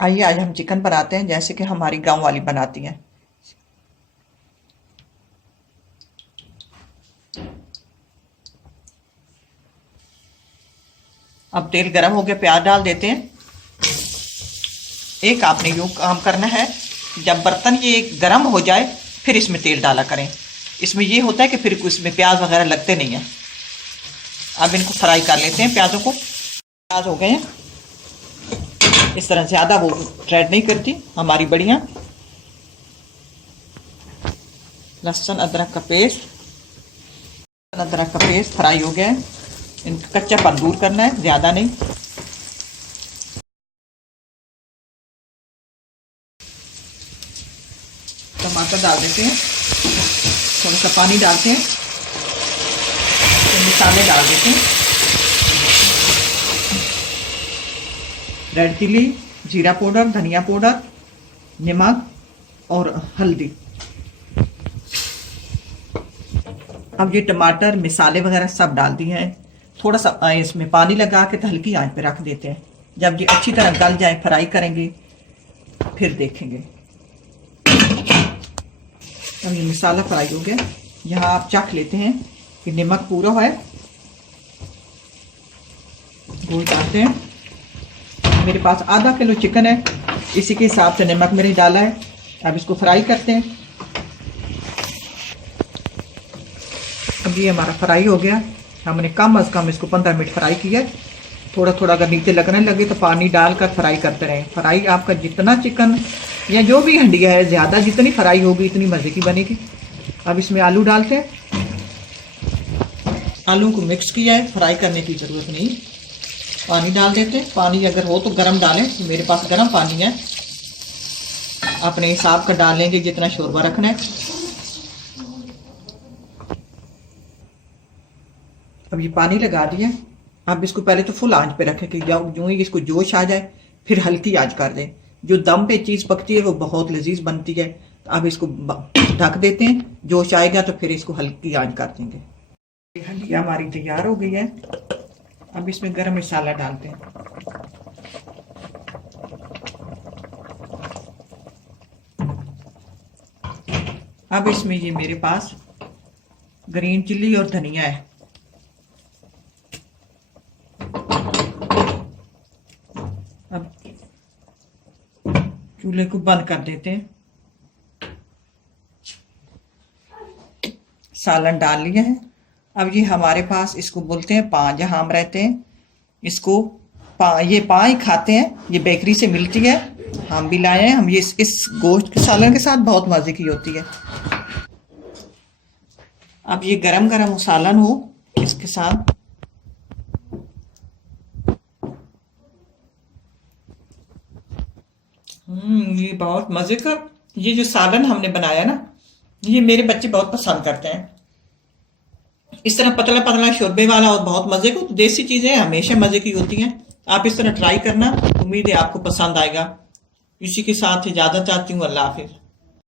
आइए आज हम चिकन बनाते हैं जैसे कि हमारी गांव वाली बनाती हैं। अब तेल गरम हो गया, प्याज डाल देते हैं। एक आपने यूँ काम करना है, जब बर्तन ये गरम हो जाए फिर इसमें तेल डाला करें। इसमें ये होता है कि फिर इसमें प्याज वगैरह लगते नहीं हैं। अब इनको फ्राई कर लेते हैं प्याज़ों को। प्याज हो गए हैं, इस तरह ज़्यादा वो रेड नहीं करती हमारी बढ़िया। लहसुन अदरक का पेस्ट, अदरक का पेस्ट फ्राई हो गया है। इनका कच्चापन दूर करना है, ज़्यादा नहीं। टमाटर डाल देते हैं, थोड़ा सा पानी डालते हैं, तो मसाले डाल देते हैं। रेड चिली, जीरा पाउडर, धनिया पाउडर, नमक और हल्दी। अब ये टमाटर मसाले वगैरह सब डाल दिए हैं। थोड़ा सा इसमें पानी लगा के तो हल्की आंच पे रख देते हैं। जब ये अच्छी तरह गल जाए फ्राई करेंगे, फिर देखेंगे। अब ये मसाला फ्राई हो गया। यहाँ आप चख लेते हैं कि नमक पूरा है। गोल डालते हैं। मेरे पास आधा किलो चिकन है, इसी के हिसाब से नमक मैंने डाला है। अब इसको फ्राई करते हैं। अब ये हमारा फ्राई हो गया। हमने कम अज़ कम इसको 15 मिनट फ्राई किया है। थोड़ा थोड़ा अगर नीचे लगने लगे तो पानी डालकर फ्राई करते रहें। फ्राई आपका जितना चिकन या जो भी हंडिया है, ज़्यादा जितनी फ्राई होगी इतनी मज़े की बनेगी। अब इसमें आलू डालते हैं। आलू को मिक्स किया है, फ्राई करने की ज़रूरत नहीं। पानी डाल देते हैं। पानी अगर हो तो गर्म डालें, तो मेरे पास गर्म पानी है। अपने हिसाब का डालेंगे जितना शोरबा रखना है। अब ये पानी लगा दिया। अब इसको पहले तो फुल आंच पे रखें कि यूं ही इसको जोश आ जाए, फिर हल्की आंच कर दें। जो दम पे चीज़ पकती है वो बहुत लजीज बनती है। तो अब इसको ढक देते हैं। जोश आएगा तो फिर इसको हल्की आंच कर देंगे। हंडिया हमारी तैयार हो गई है। अब इसमें गरम मसाला डालते हैं। अब इसमें ये मेरे पास ग्रीन चिल्ली और धनिया है। अब चूल्हे को बंद कर देते हैं। सालन डाल लिया है। अब ये हमारे पास इसको बोलते हैं पाँ, जहाँ हम रहते हैं इसको पाँ, ये पाँ ही खाते हैं। ये बेकरी से मिलती है, हम भी लाए हैं। हम ये इस गोश्त के सालन के साथ बहुत मज़े की होती है। अब ये गरम गरम सालन हो इसके साथ। ये बहुत मज़े का ये जो सालन हमने बनाया ना, ये मेरे बच्चे बहुत पसंद करते हैं। इस तरह पतला पतला शोरबे वाला और बहुत मज़े को। तो देसी चीज़ें हमेशा मज़े की होती हैं। आप इस तरह ट्राई करना, उम्मीद है आपको पसंद आएगा। इसी के साथ इजाज़त चाहती हूँ। अल्लाह हाफिज़।